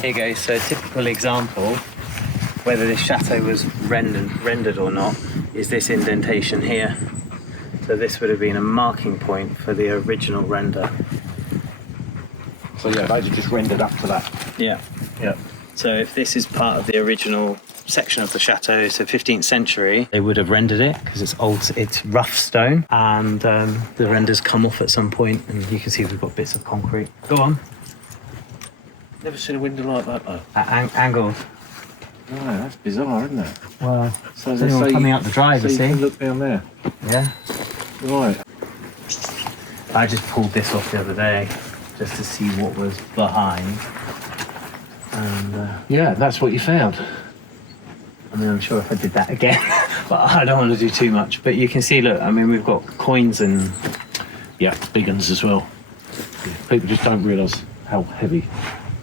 Here you go, so a typical example, whether this chateau was rendered or not, is this indentation here. So this would have been a marking point for the original render. So yeah, those are just rendered up to that. Yeah. Yeah. So if this is part of the original section of the chateau, so 15th century, they would have rendered it because it's old, it's rough stone, and the renders come off at some point, and you can see we've got bits of concrete. Go on. Never seen a window like that though. Angled. No, that's bizarre, isn't it? Well, So there's anyone coming out the drive, so you you see? can look down there. Yeah. Right. I just pulled this off the other day just to see what was behind. And Yeah, that's what you found. I mean, I'm sure if I did that again, but I don't want to do too much. But you can see, look, I mean, we've got coins and... Yeah, big uns as well. Yeah, people just don't realise how heavy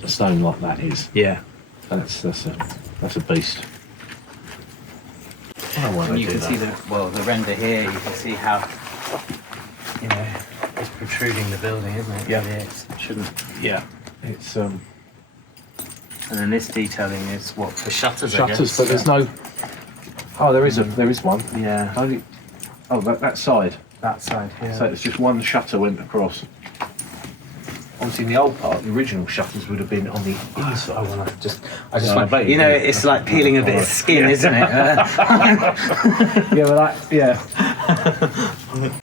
a stone like that is. Yeah. That's a beast. I don't know why And they you do can that. see the render here, you can see how, you know, it's protruding the building, isn't it? Yeah. It shouldn't. Yeah, it's And then this detailing is what, for shutters, I shutters, guess? but there's no. Oh, there is one. Yeah, Only. Oh, that side. that side here. So it's just one shutter went across. Obviously, in the old part, the original shutters would have been on the inside. Oh, well, I just No, want, but you know, it's like peeling a bit of skin, isn't it? Yeah, but that, yeah.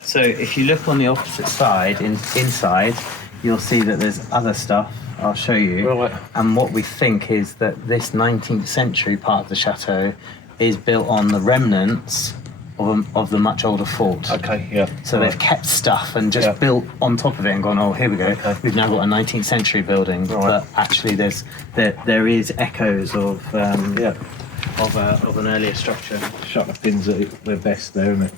So if you look on the opposite side, inside, you'll see that there's other stuff. I'll show you. Right. And what we think is that this 19th century part of the chateau is built on the remnants of the much older fort. Okay, yeah. So they've kept stuff and just built on top of it and gone, oh, here we go. Okay. We've now got a 19th century building, but actually there is echoes of an earlier structure. Shutter pins at their best there, isn't it?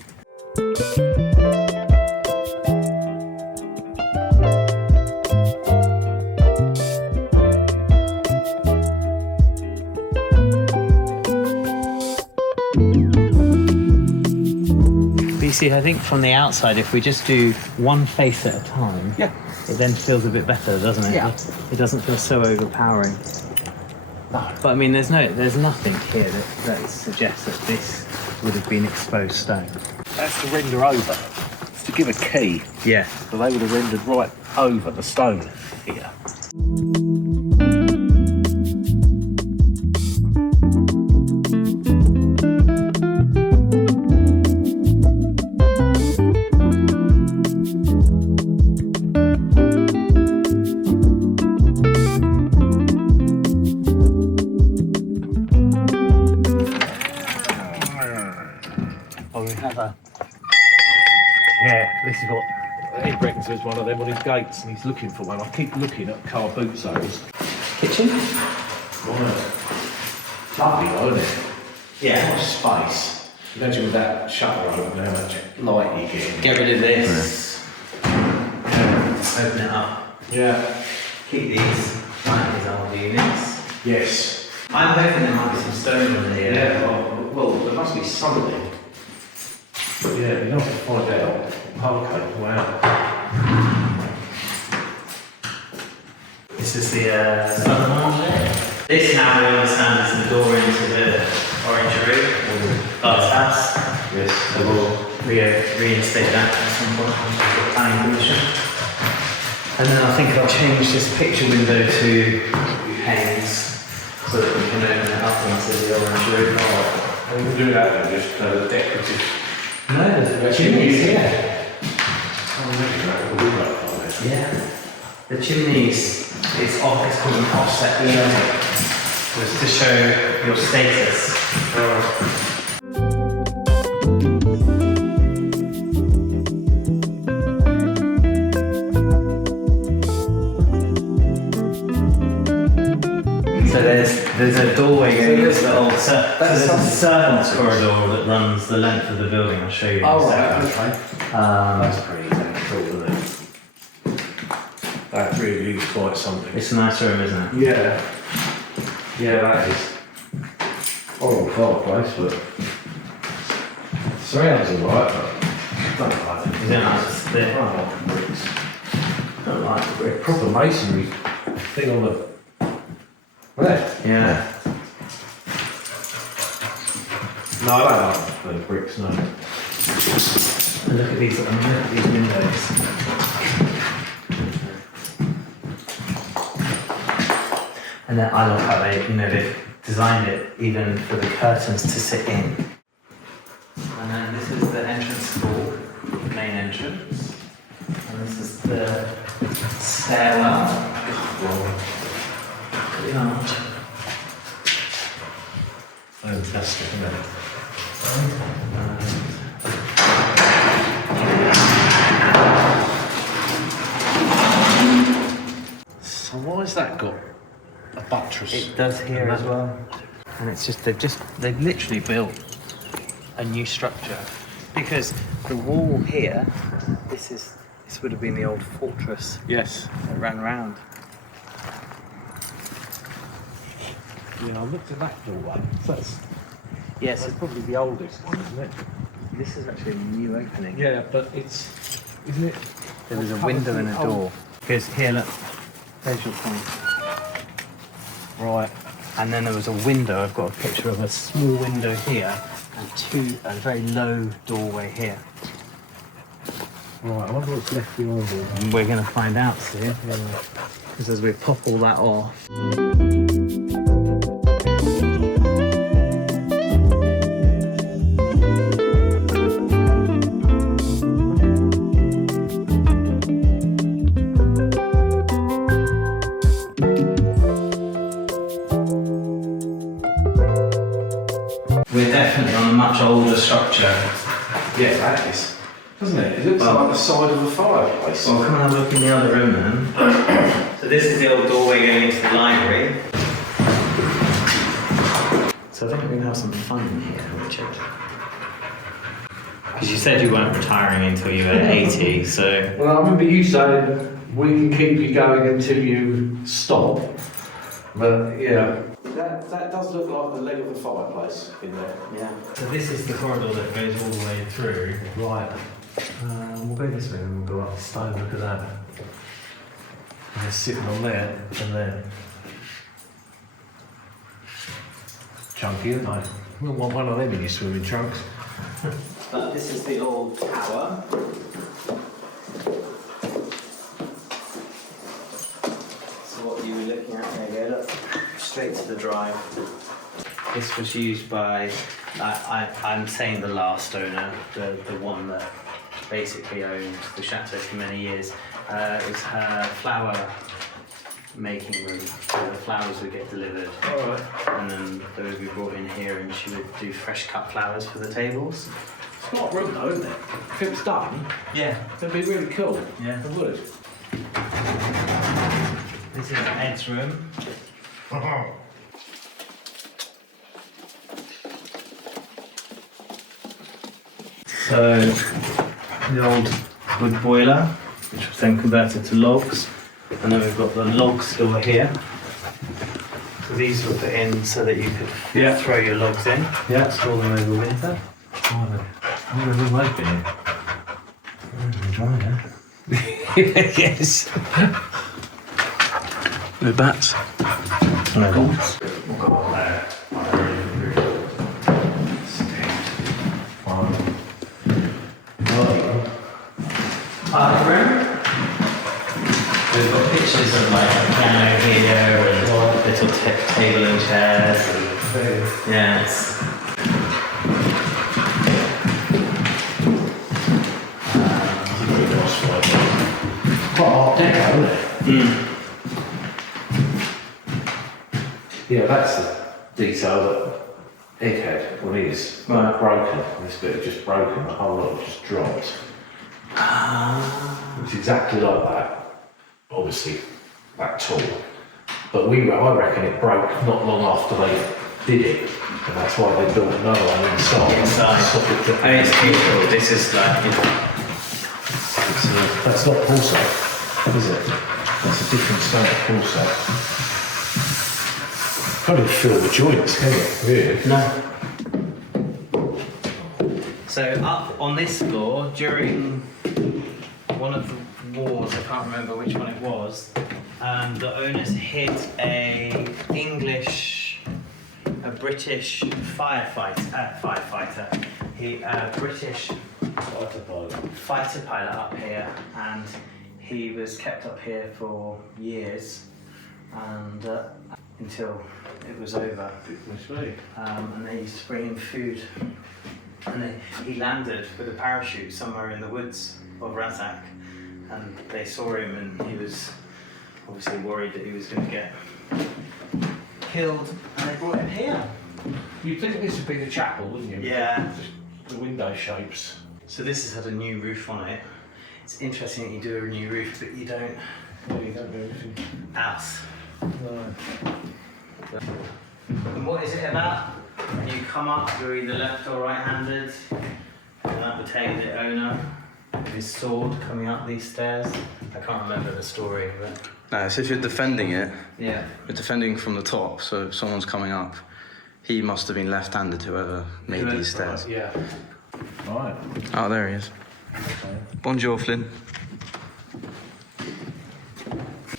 See, I think from the outside, if we just do one face at a time, it then feels a bit better, doesn't it? Yeah. It doesn't feel so overpowering. But I mean, there's nothing here that suggests that this would have been exposed stone. That's to render over. It's to give a key. Yeah. So they would have rendered right over the stone here. Yeah, this is what Ed reckons there's one of them on his gates and he's looking for one. I keep looking at car boot sales. Kitchen? Right. Lovely though, isn't it? Yeah. What space. Imagine with that shutter open how much light you get. Get rid of this. Open it up. Yeah. Keep these like these old units. Yes. I'm hoping there might be some stone under here. Yeah, well, there must be something. But yeah, it'd be nice to find out. Okay, wow. This is the southern one. This now we understand is the door into the orangery or the glasshouse. Yes. So we'll reinstate that at some point once we've got planning permission. And then I think I'll change this picture window to panes so that we can open it up into the orangery. We can do that then, just decorative. No, there's chimneys here. Yeah. The chimneys, it's called an offset unit. Was to show your status. So there's a doorway going into the old there's a servants corridor that runs the length of the building. I'll show you. Oh, right, okay. That's pretty cool, isn't it? That really is quite something. It's a nice room, isn't it? Yeah. Yeah, that is. Horrible fireplace, but surrounds are right, but I don't like it. You don't like the I don't like the bricks. don't like the brick. Proper masonry thing on the There. Yeah. No, I don't like those bricks, no. And look at these windows. And then I love how they've designed it even for the curtains to sit in. And then this is the entrance hall, main entrance. And this is the stairwell. Pretty large. Fantastic, isn't it? So why has that got a buttress? It does here as well. And it's just they've literally built a new structure because the wall here, this would have been the old fortress Yes. that ran round. Yeah, I looked at that door one. That's Yes, probably the oldest one, isn't it? this is actually a new opening. Yeah, but it's, isn't it? There was a window and a door. Because here, look, there's your point. Right. And then there was a window. I've got a picture of a small window here and a very low doorway here. Right, I wonder what's left behind here. And we're going to find out soon. Because as we pop all that off. We're definitely on a much older structure. Yeah, that is. Doesn't it? It looks like the side of a fireplace. Well, come and have a look in the other room then. So this is the old doorway going into the library. So I think we're going to have some fun in here, Richard. Because you said you weren't retiring until you were 80, so... Well, I remember you saying we can keep you going until you stop. But yeah, that does look like the leg of the fireplace in there. Yeah. So this is the corridor that goes all the way through. Right. We'll go this way and we'll go up the stone. Look at that. And they're sitting on there and there. Chunky, isn't they? We don't want one of them in your swimming trunks. But this is the old tower. So what you were looking at there, go look, straight to the drive. This was used by, I'm saying the last owner, the one that basically owned the chateau for many years. It was her flower making room, so the flowers would get delivered. Alright. And then they would be brought in here and she would do fresh cut flowers for the tables. It's not a room though, isn't it? If it was done, Yeah. it'd be really cool. Yeah. It would. This is Ed's room. So, the old wood boiler, which was then converted to logs. And then we've got the log store here. So these were put in so that you could throw your logs in, store them over winter. I wonder if they've been in. Dry now. Yes. The bats. No logs. We'll go on there. Room. We've got pictures of like a piano here and little table and chairs. And, yeah, it's Quite Art Deco, isn't it? Yeah, that's the detail that Egghead, well, he is broken. This bit is just broken, the whole lot just dropped. It's exactly like that. Obviously, that tall. But I reckon it broke not long after they did it. And that's why they built another one inside. I mean, it's beautiful. This is like, That's not porcelain, is it? That's a different stone of porcelain. Can't even feel the joints, can you? Really? no. So up on this floor, during one of the wars, I can't remember which one it was, The owners hid a British firefighter. British fighter pilot up here, and he was kept up here for years, and until it was over. And they used to bring in food, and he landed with a parachute somewhere in the woods of Razac, and they saw him, and he was obviously worried that he was going to get killed, and they brought him here. You'd think this would be the chapel, wouldn't you? Yeah. Just the window shapes. So this has had a new roof on it. It's interesting that you do a new roof, but you don't. No, you don't do anything Else. No. And what is it about? When you come up, you're either left or right-handed, and that would take the owner with his sword coming up these stairs. I can't remember the story, but No, so if you're defending it, yeah. you're defending from the top, so if someone's coming up, he must have been left-handed, whoever made these stairs. Yeah. Right. Oh, there he is. Okay. Bonjour, Flynn.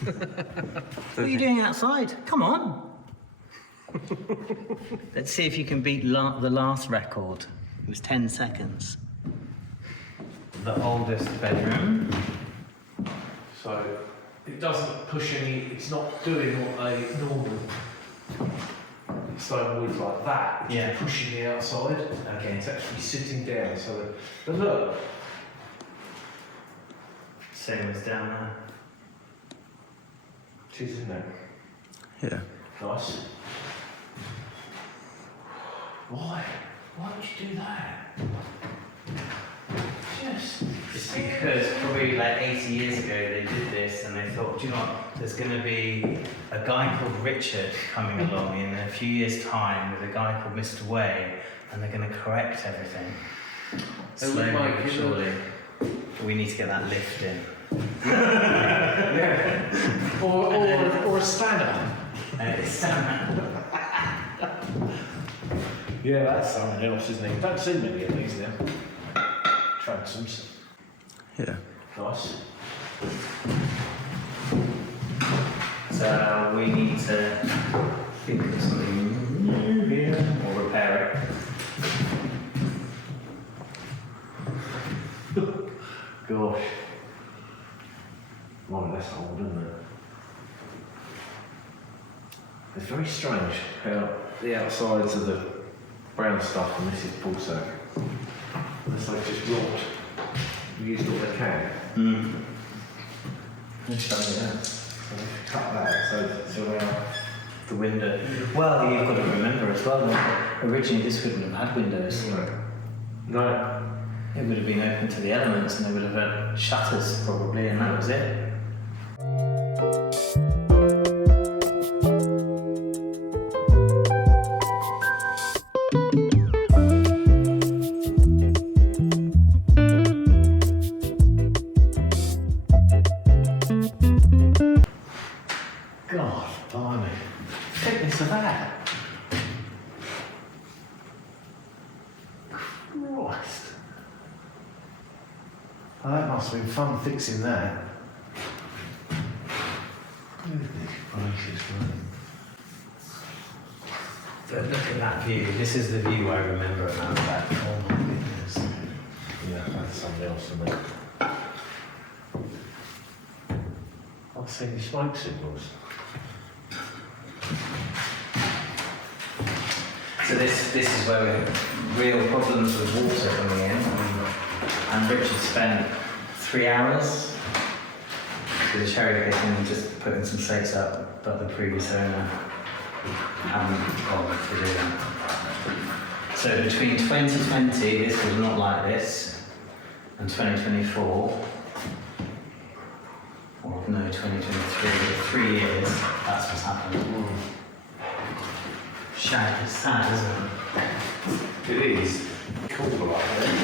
What are you doing outside? Come on. Let's see if you can beat the last record. It was 10 seconds. The oldest bedroom. So it doesn't push any, it's not doing what a normal stone would like that. It's Yeah. pushing the outside. Okay. It's actually sitting down. So that, but look, Same as down there. it is, isn't it? Yeah. Nice. Why? Why would you do that? Just It's because probably like 80 years ago they did this, and they thought, do you know what, there's going to be a guy called Richard coming along in a few years' time with a guy called Mr. Way, and they're going to correct everything. They would Slowly make but it surely. We need to get that lift in. yeah. Or a spanner. Yeah, that's something else, isn't it? You don't see many of these now. Transoms. Yeah. Nice. So we need to think of something new here, or repair it. Gosh. Right, that's old, isn't it? It's very strange how the outsides of the brown stuff, and this is pulsac. It's like just rot. Used what they can. Let's show you that. So they cut that so The window. Well, you've got to remember as well, that originally this wouldn't have had windows. no. It would have been open to the elements, and they would have had shutters probably, and that was it. God, blimey. Thickness of that. Christ. Oh, that must have been fun fixing that. Goodness gracious, man. But look at that view. This is the view I remember about that. Oh my goodness. Yeah, that's something else for me. I've seen the smoke signals. So this is where we had real problems with water coming in, and Richard spent 3 hours with a cherry pick and just putting some slates up, but the previous owner hadn't gone to do that. So between 2020, this was not like this, and 2024, or no, 2023, 3 years, that's what's happened. Shag, it's sad, isn't it? It is. Cool like that.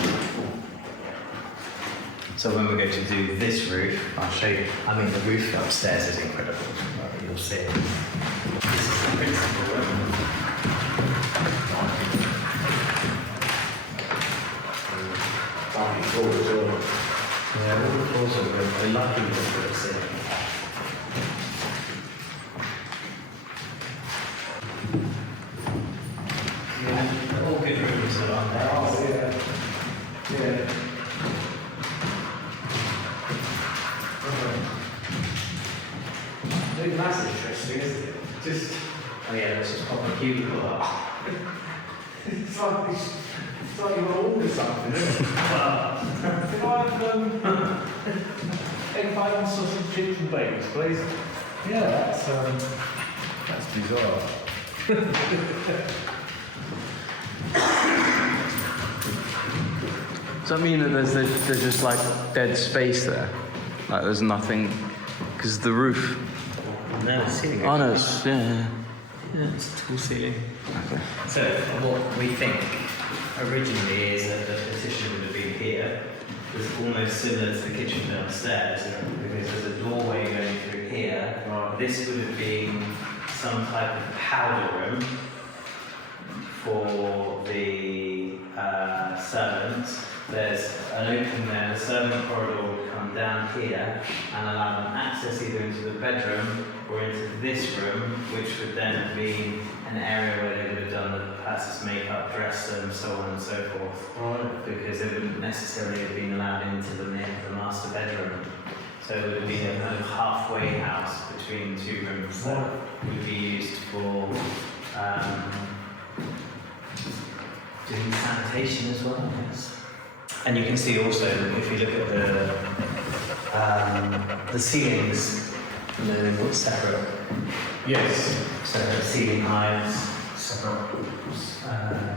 So when we go to do this roof, I'll show you. I mean, the roof upstairs is incredible. You'll see it. This is the principal room. Yeah, all the floors are good. They're lucky to put us in. Yeah. I think that's interesting, isn't it? Just, Oh yeah, let's just pop a cubicle up. it's like you want to order something, isn't it? Can I have egg, bacon, sausage, chips and bagels, please? Yeah, that's bizarre. Does that mean that there's just like dead space there? Like there's nothing, because the roof. No, it's ceiling. Oh no, it's, yeah. Yeah, it's a tall ceiling. Okay. So what we think originally is that the petition would have been here. It was almost similar to the kitchen downstairs because there's a doorway going through here. Right. This would have been some type of powder room for the servants. There's an opening there, the servant corridor would come down here and allow them access either into the bedroom or into this room, which would then be an area where they would have done the person's makeup, dress them, so on and so forth. Right. Because they wouldn't necessarily have been allowed into the master bedroom. So it would have been a kind of halfway house between two rooms that would be used for doing sanitation as well, I guess. And you can see also, if you look at the ceilings, they're not separate. Yes. Separate ceiling heights, separate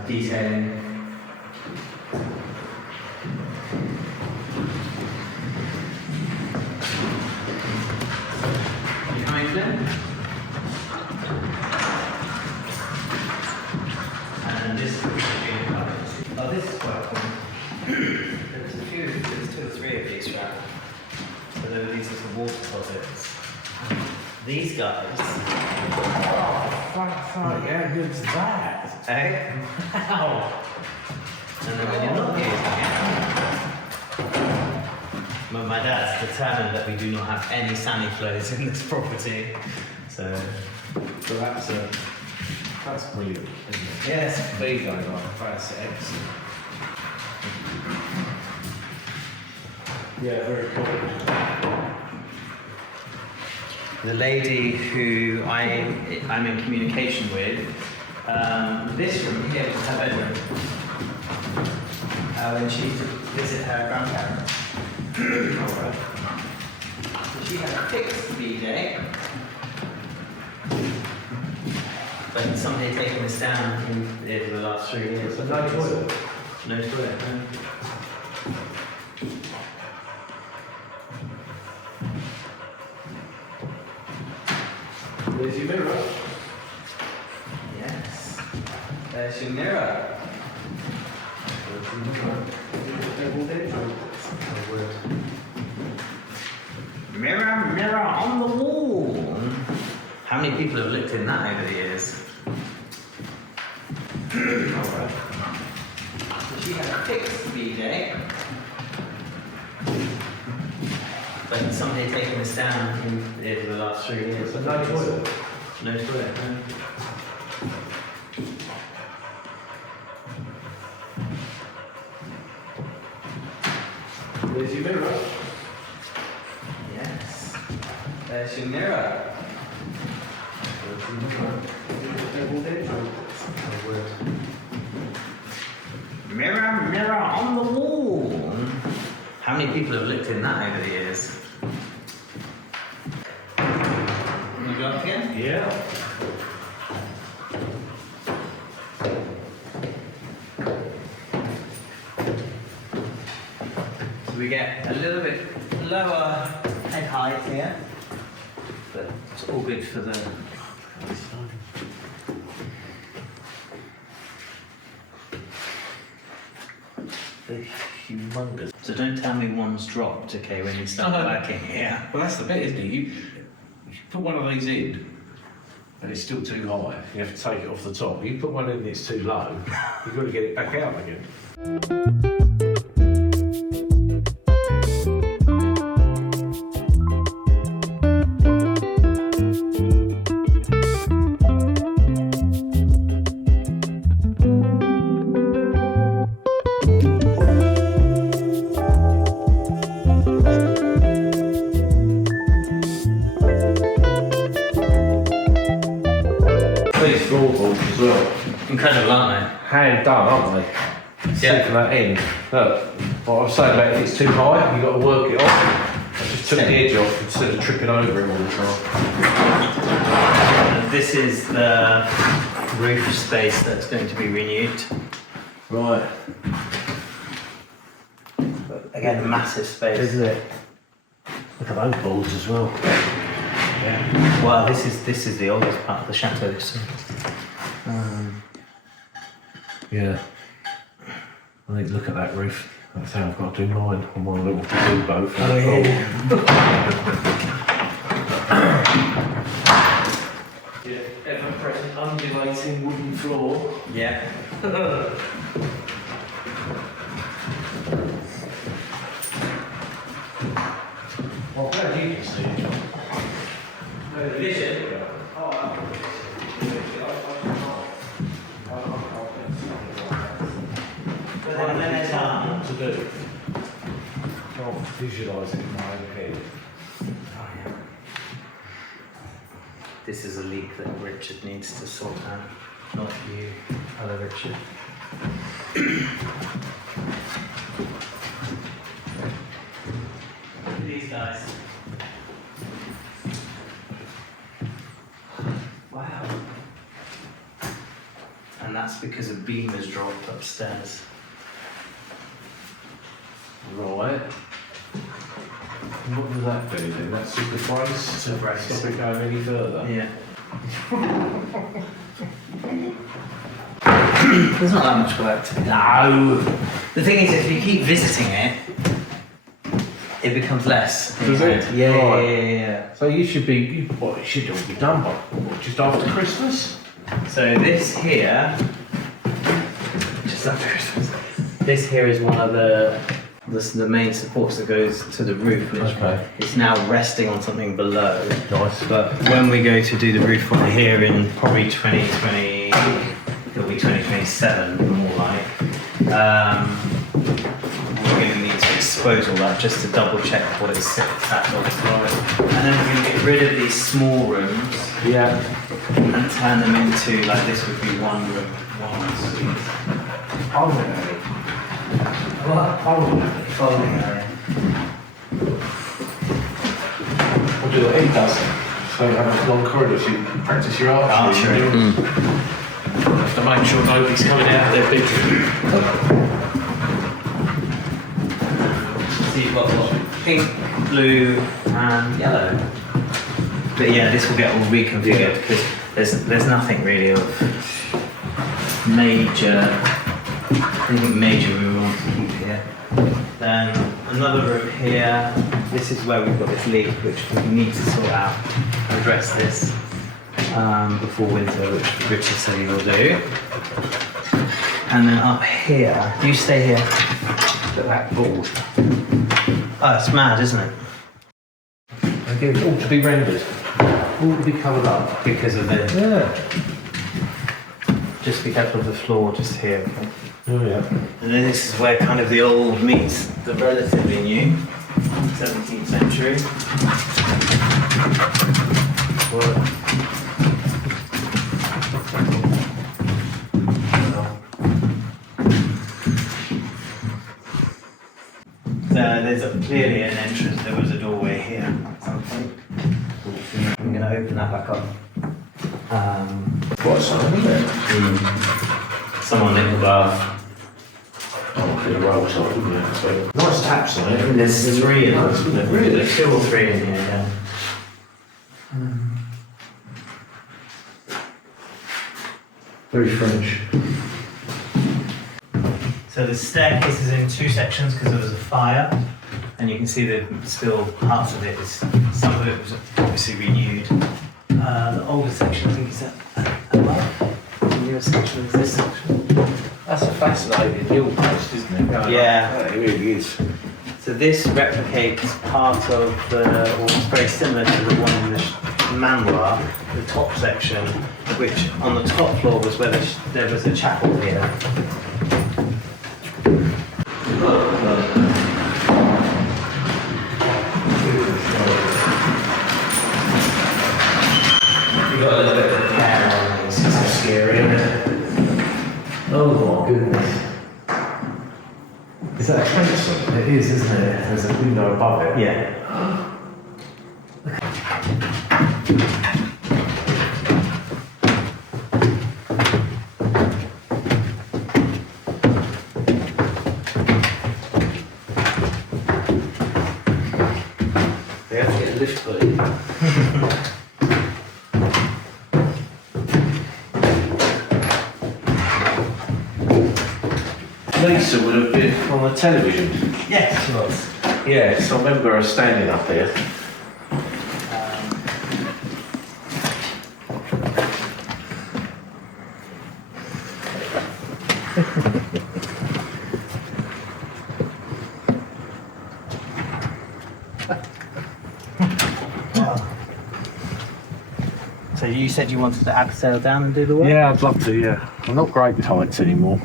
detailing. You coming in? And this is oh, this is quite cool. There's two or three of these throughout. So there were these little water closets. These guys. Oh, fuck, how good's that? Eh? Wow. And then when you're not using it, but my dad's determined that we do not have any Sani flows in this property. So That's brilliant, isn't it? yes, There you go, like, that's excellent. Yeah, very cool. the lady who I'm in communication with, this room here was her bedroom. When she used to visit her grandparents. Alright. So she had a fixed BJ. But somebody had taken this down in the last 3 years. So no toilet? No toilet, no. There's your mirror. Yes. There's your mirror. Mirror, mirror on the wall. How many people have looked in that over the years? Alright. So she had a fixed BJ. But somebody had taken this down in the last 3 years. So no toilet? No toilet, no. There's your mirror. Yes. There's your mirror. Mirror, mirror on the wall. How many people have looked in that over the years? You go up again? Yeah. So we get a little bit lower head height here, but it's all good for the. They're humongous. So don't tell me one's dropped, okay, when you start working here. Well, that's the bit, isn't it? You put one of these in, and it's still too high. You have to take it off the top. You put one in, it's too low. You've got to get it back out again. they're done, aren't they? Sticking that in. Look, what I was saying about if it's too high, you've got to work it off. I just took the edge off instead of tripping over him all the time. This is the roof space that's going to be renewed. Right. Again, a massive space. Isn't it? Look at those balls as well. Yeah. Well, this is the oldest part of the chateau. So, yeah. I think look at that roof. That's how I've got to do mine on my little do both. Oh yeah. Yeah, ever present undulating wooden floor. Yeah. Well, glad you can see it, John. The vision. But then when they're done, What to do? Can't visualise it in my own head. this is a leak that Richard needs to sort out, not you, other Richard. These guys. Wow. And that's because a beam has dropped upstairs. Right. And what does that do then? That's just the brace a brace. Stop it going any further. Yeah. There's not that much work to do. No! The thing is, if you keep visiting it, it becomes less. Does it? Yeah, Right. yeah. So you should be, well, it should all be done by just after Christmas. So this here, just after Christmas, this here is one of the main supports that goes to the roof, which Okay. is now resting on something below. Nice. But when we go to do the roof one here in probably 2020, it'll be 2027 more like, we're going to need to expose all that just to double check what it's set at. Right. And then we're going to get rid of these small rooms Yeah. and turn them into, like this would be one room, one suite. Holding What? Holding Folding area. We'll do what he does. So you have a long corridor so you can practice your archery. Archery. Have to make sure nobody's coming out of their bedroom. So you've got what? Pink, blue, and yellow. But yeah, this will get all reconfigured because there's nothing really of anything major we want to keep here. Then another room here. This is where we've got this leak, which we need to sort out, address this before winter, which Richard said he will do. And then up here, you stay here. Look at that ball. Oh, it's mad, isn't it? Okay, it's all to be rendered. All to be covered up. Because of the. Yeah. Just be careful of the floor, just here. Okay? Oh yeah. And then this is where kind of the old meets the relatively new, 17th century. There's clearly an entrance, there was a doorway here at some point. I'm going to open that back up. Quite something, isn't it? Someone nickel bath. Oh, could have rolled top, wouldn't it? So, nice taps on it. There's three in Nice, isn't it? Really? There's two or three in here, yeah. Very French. So the staircase is in two sections because there was a fire, and you can see that still half of it is, some of it was obviously renewed. The older section, I think, is that above. The newer section is this section. That's a fascinating hill post, isn't it? Going Yeah. up. It really is. So this replicates part of the, or it's very similar to the one in the Manoir, the top section, which on the top floor was where there was a chapel here. You've got a little bit of hair on this, it's so scary, isn't it? Oh my goodness. It is, isn't it? There's a window above it. Yeah. They have to get a lift put in. Lisa would have been on the television. Yes, she was. Yes, I remember her standing up there. So you said you wanted to abseil down and do the work? Yeah, I'd love to, yeah. I'm not great with heights anymore.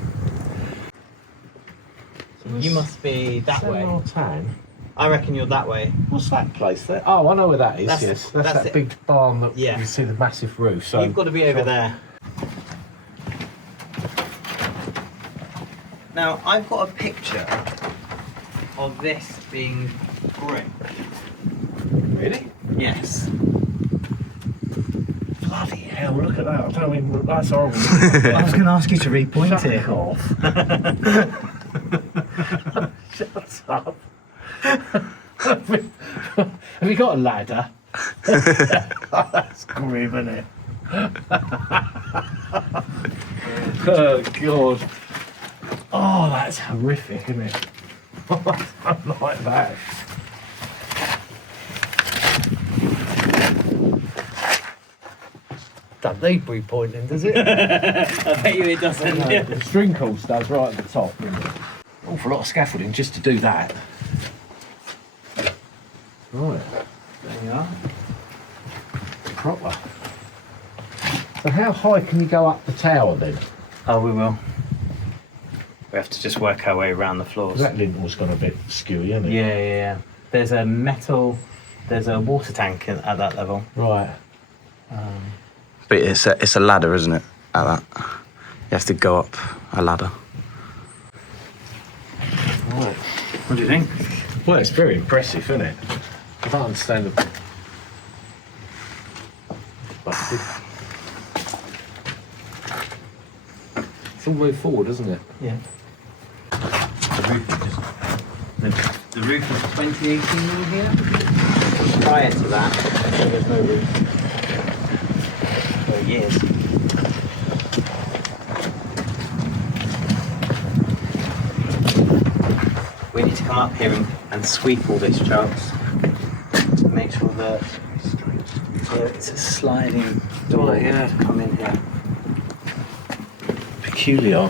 You must be that way. Tan. I reckon you're that way. What's that place there? Oh, I know where that is, yes. That's that it. big barn that Yeah. you see the massive roof. So You've got to be over there. Now, I've got a picture of this being brick. Really? Yes. Bloody hell, look at that. I don't even, that's horrible. I was going to ask you to repoint Shut it. off. Shut up. Have you got a ladder? That's grim, isn't it? Oh, God. Oh, that's horrific, isn't it? I don't like that. Don't need repointing, does it? I bet you it doesn't. No, the string course does right at the top. Awful lot of scaffolding just to do that. Right, There you are. proper. So how high can you go up the tower then? Oh, we will. We have to just work our way around the floors. That lintel's gone a bit skewy, isn't it? Yeah. There's a water tank at that level. Right. But it's a ladder, isn't it? At that, you have to go up a ladder. Right. What do you think? Well, it's very impressive, isn't it? I don't understand the... Busted. It's all moved forward, isn't it? Yeah. The roof is 2018 here. Prior to that, there's no roof. For years. We need to come up here and sweep all this, Charles. Make sure that it's a sliding door Yeah. to come in here. Peculiar.